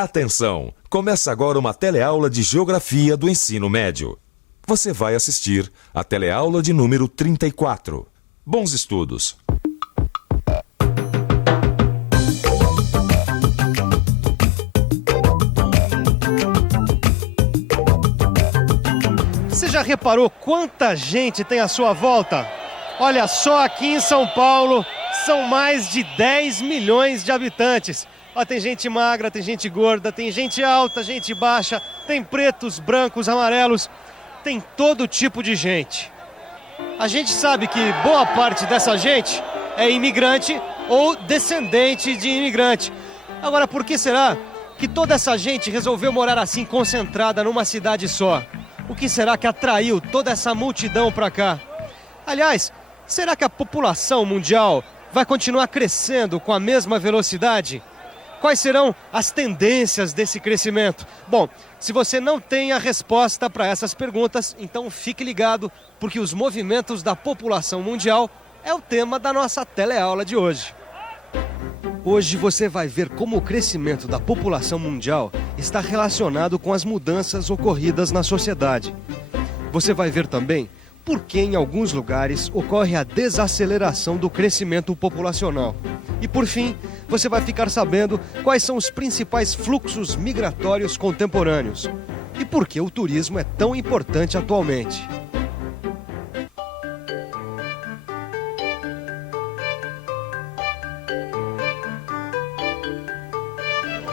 Atenção! Começa agora uma teleaula de Geografia do Ensino Médio. Você vai assistir a teleaula de número 34. Bons estudos! Você já reparou quanta gente tem à sua volta? Olha só, aqui em São Paulo são mais de 10 milhões de habitantes. Ó, tem gente magra, tem gente gorda, tem gente alta, gente baixa, tem pretos, brancos, amarelos, tem todo tipo de gente. A gente sabe que boa parte dessa gente é imigrante ou descendente de imigrante. Agora, por que será que toda essa gente resolveu morar assim, concentrada numa cidade só? O que será que atraiu toda essa multidão para cá? Aliás, será que a população mundial vai continuar crescendo com a mesma velocidade? Quais serão as tendências desse crescimento? Bom, se você não tem a resposta para essas perguntas, então fique ligado, porque os movimentos da população mundial é o tema da nossa teleaula de hoje. Hoje você vai ver como o crescimento da população mundial está relacionado com as mudanças ocorridas na sociedade. Você vai ver também por que em alguns lugares ocorre a desaceleração do crescimento populacional. E por fim, você vai ficar sabendo quais são os principais fluxos migratórios contemporâneos e por que o turismo é tão importante atualmente.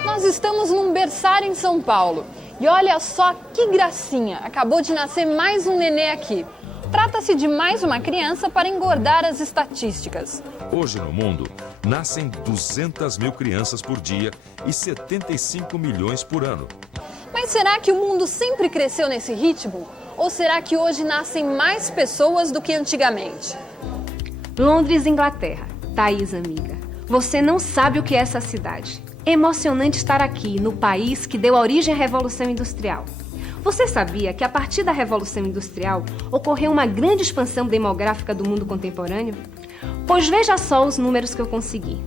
Nós estamos num berçário em São Paulo e olha só que gracinha, acabou de nascer mais um nenê aqui. Trata-se de mais uma criança para engordar as estatísticas. Hoje no mundo, nascem 200 mil crianças por dia e 75 milhões por ano. Mas será que o mundo sempre cresceu nesse ritmo? Ou será que hoje nascem mais pessoas do que antigamente? Londres, Inglaterra. Thaís, amiga, você não sabe o que é essa cidade. Emocionante estar aqui, no país que deu origem à Revolução Industrial. Você sabia que a partir da Revolução Industrial ocorreu uma grande expansão demográfica do mundo contemporâneo? Pois veja só os números que eu consegui.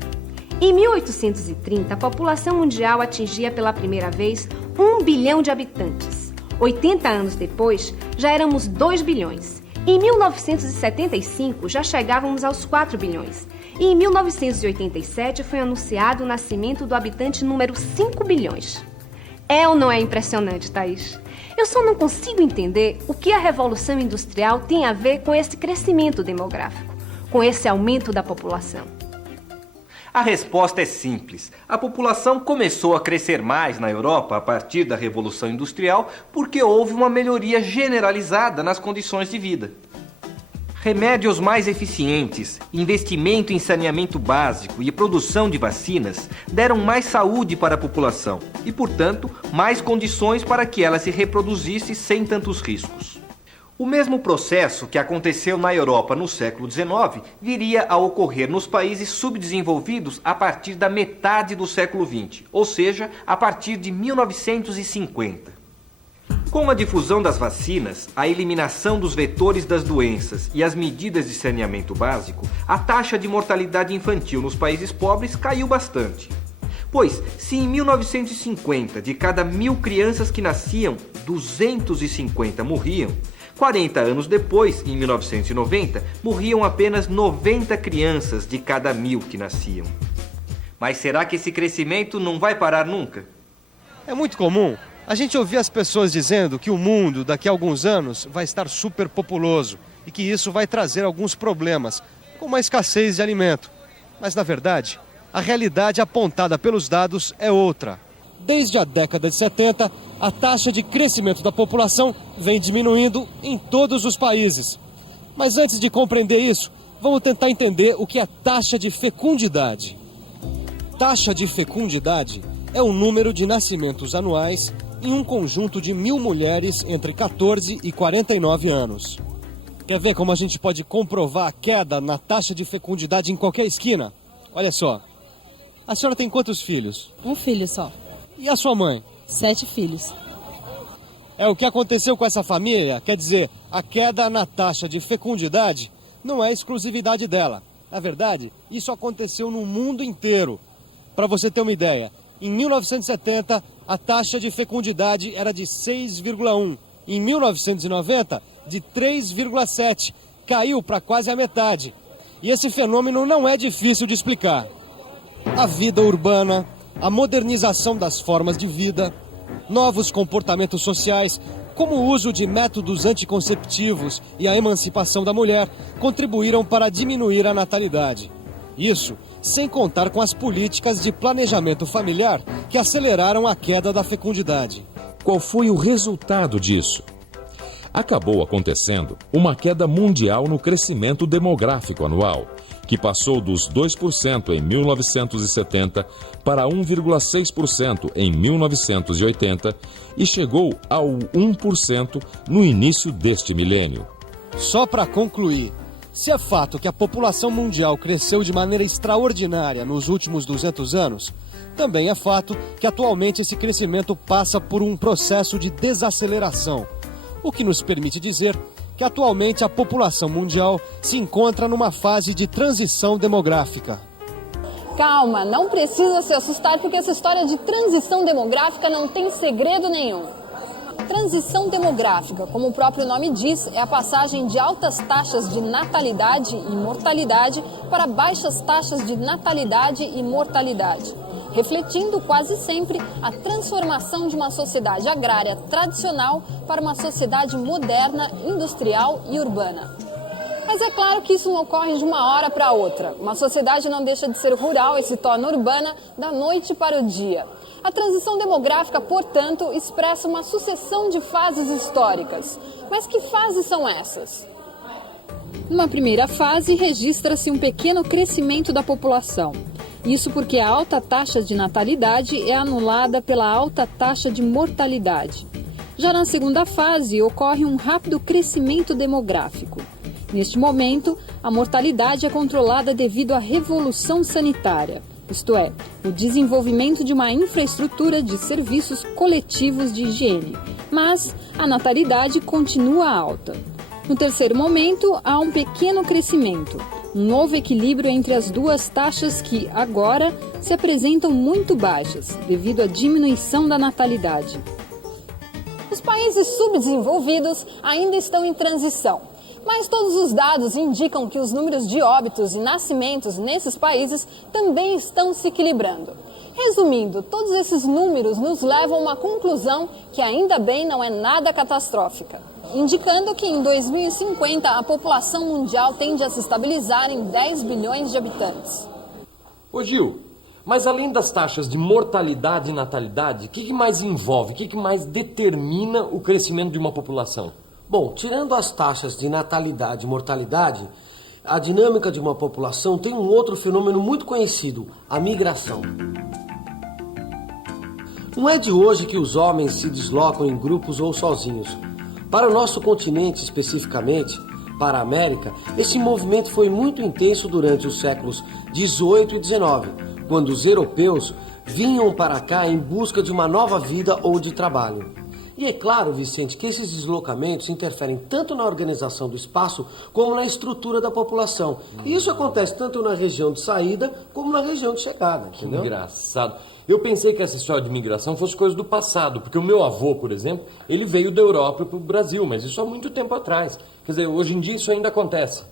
Em 1830, a população mundial atingia pela primeira vez 1 bilhão de habitantes. 80 anos depois, já éramos 2 bilhões. Em 1975, já chegávamos aos 4 bilhões. E em 1987 foi anunciado o nascimento do habitante número 5 bilhões. É ou não é impressionante, Thaís? Eu só não consigo entender o que a Revolução Industrial tem a ver com esse crescimento demográfico, com esse aumento da população. A resposta é simples. A população começou a crescer mais na Europa a partir da Revolução Industrial porque houve uma melhoria generalizada nas condições de vida. Remédios mais eficientes, investimento em saneamento básico e produção de vacinas deram mais saúde para a população e, portanto, mais condições para que ela se reproduzisse sem tantos riscos. O mesmo processo que aconteceu na Europa no século XIX viria a ocorrer nos países subdesenvolvidos a partir da metade do século XX, ou seja, a partir de 1950. Com a difusão das vacinas, a eliminação dos vetores das doenças e as medidas de saneamento básico, a taxa de mortalidade infantil nos países pobres caiu bastante. Pois, se em 1950 de cada 1.000 crianças que nasciam, 250 morriam, 40 anos depois, em 1990, morriam apenas 90 crianças de cada 1.000 que nasciam. Mas será que esse crescimento não vai parar nunca? É muito comum a gente ouvir as pessoas dizendo que o mundo, daqui a alguns anos, vai estar superpopuloso e que isso vai trazer alguns problemas, como a escassez de alimento. Mas, na verdade, a realidade apontada pelos dados é outra. Desde a década de 70, a taxa de crescimento da população vem diminuindo em todos os países. Mas antes de compreender isso, vamos tentar entender o que é taxa de fecundidade. Taxa de fecundidade é o número de nascimentos anuais em um conjunto de 1.000 mulheres entre 14 e 49 anos. Quer ver como a gente pode comprovar a queda na taxa de fecundidade em qualquer esquina? Olha só. A senhora tem quantos filhos? Um filho só. E a sua mãe? 7 filhos. O que aconteceu com essa família, quer dizer, a queda na taxa de fecundidade não é exclusividade dela. Na verdade, isso aconteceu no mundo inteiro. Para você ter uma ideia, Em 1970, a taxa de fecundidade era de 6,1. Em 1990, de 3,7. Caiu para quase a metade. E esse fenômeno não é difícil de explicar. A vida urbana, a modernização das formas de vida, novos comportamentos sociais, como o uso de métodos anticonceptivos e a emancipação da mulher, contribuíram para diminuir a natalidade. Isso sem contar com as políticas de planejamento familiar que aceleraram a queda da fecundidade. Qual foi o resultado disso? Acabou acontecendo uma queda mundial no crescimento demográfico anual, que passou dos 2% em 1970 para 1,6% em 1980 e chegou ao 1% no início deste milênio. Só para concluir, se é fato que a população mundial cresceu de maneira extraordinária nos últimos 200 anos, também é fato que atualmente esse crescimento passa por um processo de desaceleração, o que nos permite dizer que atualmente a população mundial se encontra numa fase de transição demográfica. Calma, não precisa se assustar porque essa história de transição demográfica não tem segredo nenhum. Transição demográfica, como o próprio nome diz, é a passagem de altas taxas de natalidade e mortalidade para baixas taxas de natalidade e mortalidade, refletindo quase sempre a transformação de uma sociedade agrária tradicional para uma sociedade moderna, industrial e urbana. Mas é claro que isso não ocorre de uma hora para outra. Uma sociedade não deixa de ser rural e se torna urbana da noite para o dia. A transição demográfica, portanto, expressa uma sucessão de fases históricas. Mas que fases são essas? Numa primeira fase, registra-se um pequeno crescimento da população. Isso porque a alta taxa de natalidade é anulada pela alta taxa de mortalidade. Já na segunda fase, ocorre um rápido crescimento demográfico. Neste momento, a mortalidade é controlada devido à revolução sanitária, isto é, o desenvolvimento de uma infraestrutura de serviços coletivos de higiene, mas a natalidade continua alta. No terceiro momento, há um pequeno crescimento, um novo equilíbrio entre as duas taxas que, agora, se apresentam muito baixas, devido à diminuição da natalidade. Os países subdesenvolvidos ainda estão em transição, mas todos os dados indicam que os números de óbitos e nascimentos nesses países também estão se equilibrando. Resumindo, todos esses números nos levam a uma conclusão que ainda bem não é nada catastrófica, indicando que em 2050 a população mundial tende a se estabilizar em 10 bilhões de habitantes. Ô Gil, mas além das taxas de mortalidade e natalidade, o que mais envolve, o que mais determina o crescimento de uma população? Bom, tirando as taxas de natalidade e mortalidade, a dinâmica de uma população tem um outro fenômeno muito conhecido, a migração. Não é de hoje que os homens se deslocam em grupos ou sozinhos. Para o nosso continente especificamente, para a América, esse movimento foi muito intenso durante os séculos 18 e 19, quando os europeus vinham para cá em busca de uma nova vida ou de trabalho. E é claro, Vicente, que esses deslocamentos interferem tanto na organização do espaço como na estrutura da população. E isso acontece tanto na região de saída como na região de chegada, entendeu? Que engraçado. Eu pensei que essa história de migração fosse coisa do passado, porque o meu avô, por exemplo, ele veio da Europa para o Brasil, mas isso há muito tempo atrás. Quer dizer, hoje em dia isso ainda acontece.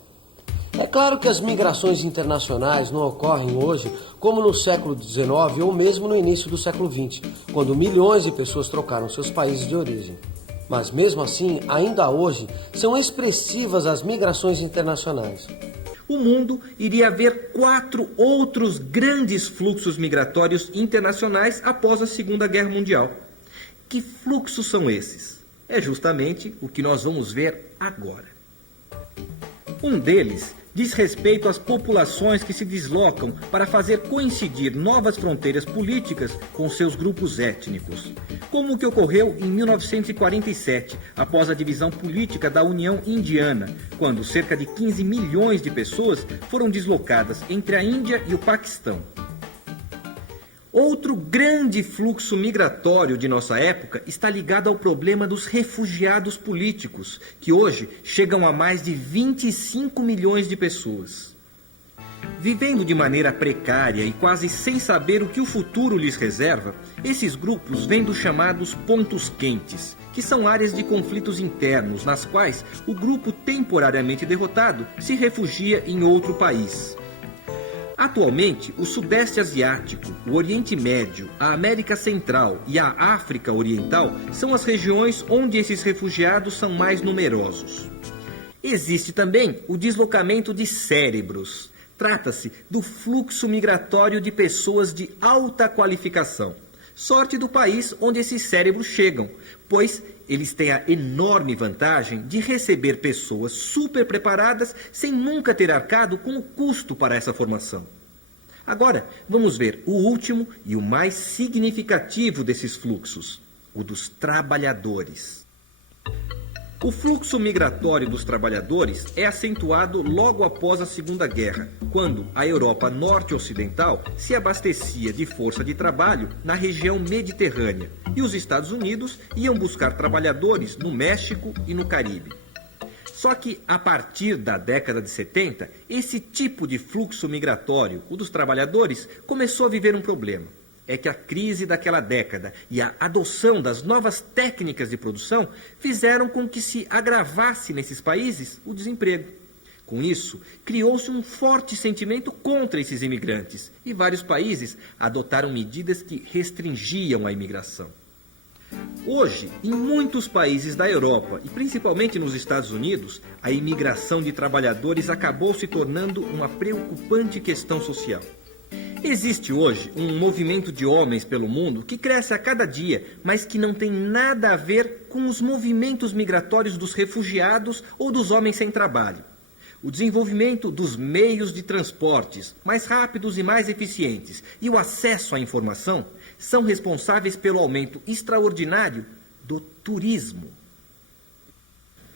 É claro que as migrações internacionais não ocorrem hoje como no século XIX ou mesmo no início do século XX, quando milhões de pessoas trocaram seus países de origem. Mas mesmo assim, ainda hoje, são expressivas as migrações internacionais. O mundo iria ver 4 outros grandes fluxos migratórios internacionais após a Segunda Guerra Mundial. Que fluxos são esses? É justamente o que nós vamos ver agora. Um deles diz respeito às populações que se deslocam para fazer coincidir novas fronteiras políticas com seus grupos étnicos, como o que ocorreu em 1947, após a divisão política da União Indiana, quando cerca de 15 milhões de pessoas foram deslocadas entre a Índia e o Paquistão. Outro grande fluxo migratório de nossa época está ligado ao problema dos refugiados políticos, que hoje chegam a mais de 25 milhões de pessoas. Vivendo de maneira precária e quase sem saber o que o futuro lhes reserva, esses grupos vêm dos chamados pontos quentes, que são áreas de conflitos internos nas quais o grupo temporariamente derrotado se refugia em outro país. Atualmente, o Sudeste Asiático, o Oriente Médio, a América Central e a África Oriental são as regiões onde esses refugiados são mais numerosos. Existe também o deslocamento de cérebros. Trata-se do fluxo migratório de pessoas de alta qualificação. Sorte do país onde esses cérebros chegam, pois eles têm a enorme vantagem de receber pessoas super preparadas sem nunca ter arcado com o custo para essa formação. Agora, vamos ver o último e o mais significativo desses fluxos, o dos trabalhadores. O fluxo migratório dos trabalhadores é acentuado logo após a Segunda Guerra, quando a Europa norte-ocidental se abastecia de força de trabalho na região mediterrânea e os Estados Unidos iam buscar trabalhadores no México e no Caribe. Só que, a partir da década de 70, esse tipo de fluxo migratório, o dos trabalhadores, começou a viver um problema. É que a crise daquela década e a adoção das novas técnicas de produção fizeram com que se agravasse nesses países o desemprego. Com isso, criou-se um forte sentimento contra esses imigrantes e vários países adotaram medidas que restringiam a imigração. Hoje, em muitos países da Europa e principalmente nos Estados Unidos, a imigração de trabalhadores acabou se tornando uma preocupante questão social. Existe hoje um movimento de homens pelo mundo que cresce a cada dia, mas que não tem nada a ver com os movimentos migratórios dos refugiados ou dos homens sem trabalho. O desenvolvimento dos meios de transportes mais rápidos e mais eficientes e o acesso à informação são responsáveis pelo aumento extraordinário do turismo.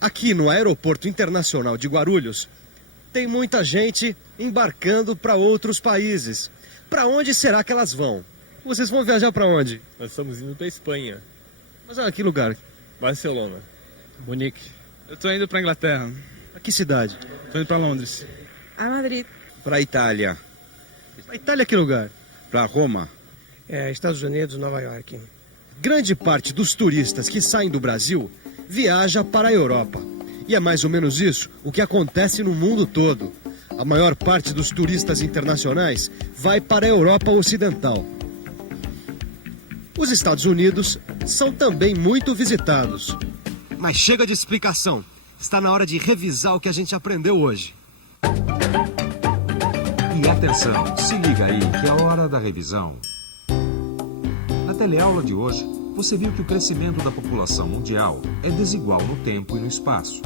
Aqui no Aeroporto Internacional de Guarulhos, tem muita gente embarcando para outros países. Para onde será que elas vão? Vocês vão viajar para onde? Nós estamos indo para Espanha. Mas olha que lugar. Barcelona. Munique. Eu estou indo para Inglaterra. A que cidade? Estou indo para Londres. A Madrid. Para Itália. Para Itália que lugar? Para Roma. Estados Unidos, Nova York. Grande parte dos turistas que saem do Brasil viaja para a Europa. E é mais ou menos isso o que acontece no mundo todo. A maior parte dos turistas internacionais vai para a Europa Ocidental. Os Estados Unidos são também muito visitados. Mas chega de explicação. Está na hora de revisar o que a gente aprendeu hoje. E atenção, se liga aí que é a hora da revisão. Na teleaula de hoje, você viu que o crescimento da população mundial é desigual no tempo e no espaço.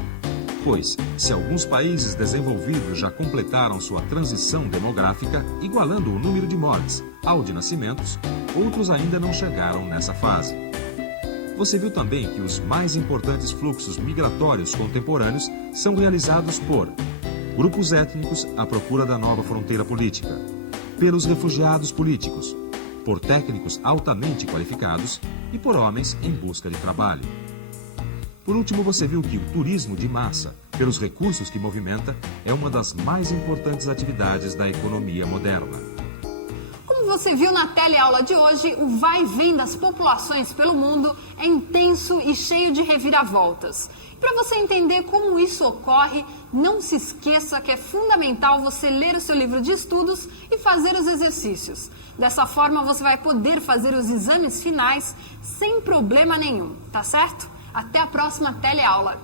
Pois, se alguns países desenvolvidos já completaram sua transição demográfica, igualando o número de mortes ao de nascimentos, outros ainda não chegaram nessa fase. Você viu também que os mais importantes fluxos migratórios contemporâneos são realizados por grupos étnicos à procura da nova fronteira política, pelos refugiados políticos, por técnicos altamente qualificados e por homens em busca de trabalho. Por último, você viu que o turismo de massa, pelos recursos que movimenta, é uma das mais importantes atividades da economia moderna. Como você viu na teleaula de hoje, o vai e vem das populações pelo mundo é intenso e cheio de reviravoltas. Para você entender como isso ocorre, não se esqueça que é fundamental você ler o seu livro de estudos e fazer os exercícios. Dessa forma, você vai poder fazer os exames finais sem problema nenhum, tá certo? Até a próxima teleaula!